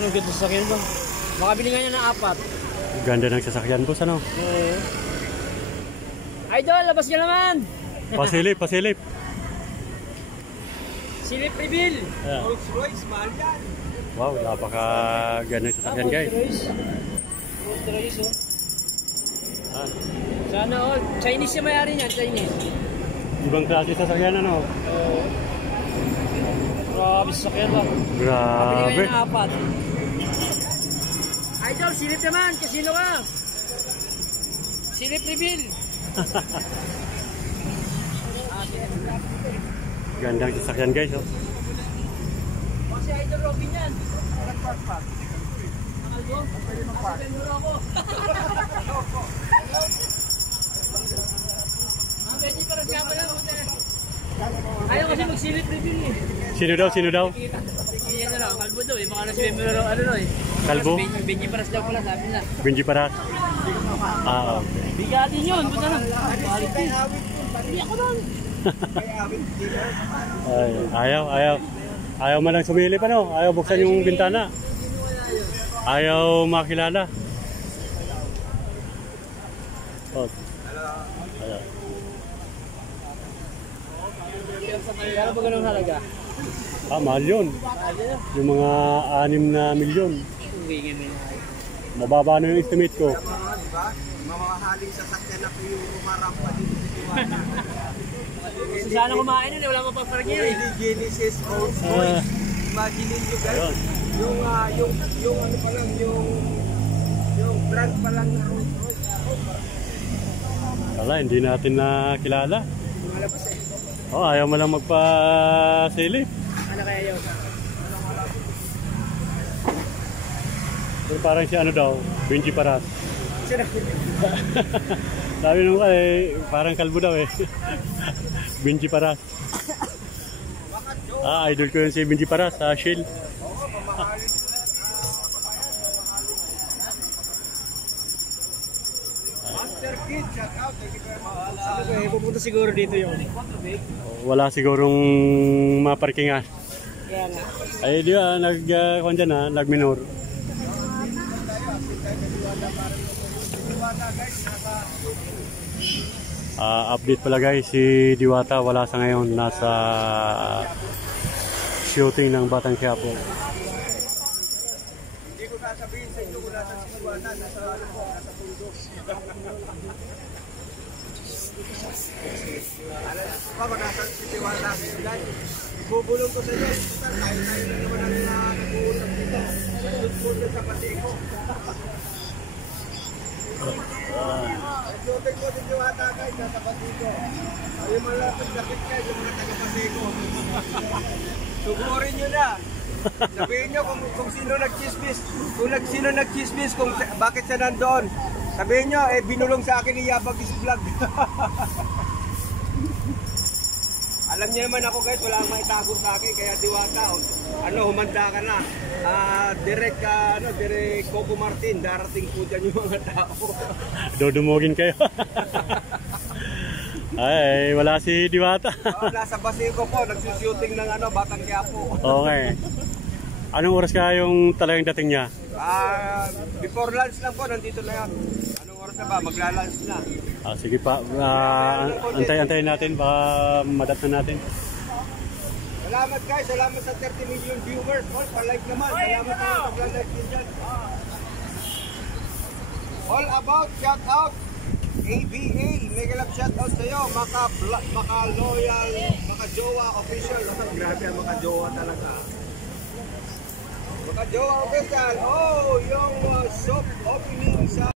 Anong ganda sa sasakyan ba? Makabili nga niya ng 4. Ganda ng sasakyan boss, ano? Idol, labas ka naman! Pasilip, pasilip. Silip reveal! Rolls Royce, mahal yan. Wow, napaka-ganda ng sasakyan guys. Rolls Royce, oh. Sana all. Chinese yung mayari niyan, Chinese. Ibang klase sasakyan, ano? Grabe sasakyan ba? Grabe. Pabili nga ng 4. Idol, silip naman. Kasino ka? Silip reveal. Gandang sasakyan guys, oh. Kasi Idol Robin yan. Nag-park. Nakalbo? Pwede mag-park. Ako. Pwede pa nagkama lang. Ayaw kasi mag-silip reveal eh. Sino daw, sino daw? Sige na lang, kalbo daw eh. Baka nasa member ano no eh. Kalbo? Benji Paras daw pala, sabi na. Benji Paras. Ah, okay. Bigatin yun, punta na. Balik din. Hindi ako doon. Ayaw man lang sumilip, ano? Ayaw buksan yung bintana. Ayaw makilala. Oh. Kaya ba ganun halaga? Mahal yun. Yung mga 6 na milyon. Mababa na yung estimate ko. Mamahaling sasakyan na po yung umarampa dito sa Diwata. Sana kumain yun, wala mapaparking yun. Genesis, Rolls Royce. Imagine nyo guys, yung ano pa lang, yung brand pa lang na Rolls Royce. Wala, hindi natin nakilala. Malabas eh. Oh, ayaw mo lang magpa-silip. Ano kaya yun? Pero parang si ano daw, Benji Paras. Sino? Sabi nung parang kalbo daw eh. Benji Paras. Idol ko yun si Benji Paras, Shield. Master Kid, shout out. Thank you very much. Sabi ko pupunta siguro dito yung Wala sigurong maparkingan. kaya nga. Ay, di ba, nag-minor. Update pala guys, si Diwata wala sa ngayon, nasa shooting ng Batang Quiapo. Hindi ko sasabihin sa inyo kung nasa si Diwata, nasa pundo. Alam ko nasa si Diwata kayo guys. Bubulong ko sa inyo. Tayo na naman ang nag-uusap dito. Nag-uusap sa pati ko. Shooting ko si Diwata guys, nasa pati ko. Ayun mga lapit guys, yung mga taga-pati ko. Sugurin nyo na. Sabihin nyo kung sino nag-chismis. Sino nag-chismis, kung bakit siya nandoon. Sabihin nyo, binulong sa akin ni Yabagis Vlog. Alam niyo naman ako guys, wala akong maitago sa akin. Kaya Diwata, humanda ka na. Direct Coco Martin, darating po dyan yung mga tao. Dodumogin kayo. Ay, wala si Diwata. Nasa Basico po, nagsushooting ng Batang Quiapo. Okay. Anong oras ka yung talagang dating niya? Before lunch lang po, nandito na yan. Anong oras na ba? Magla-lunch na. Sige pa, antayin natin, baka madat na natin. Salamat guys, salamat sa 30 million viewers. Pa-like naman, salamat sa pag-like din dyan. All about, shout out ABA, mega love shout out sa'yo, maka-loyal, maka-jowa official. Grabe ang maka-jowa talaga. Maka-jowa official, yung soft opening sa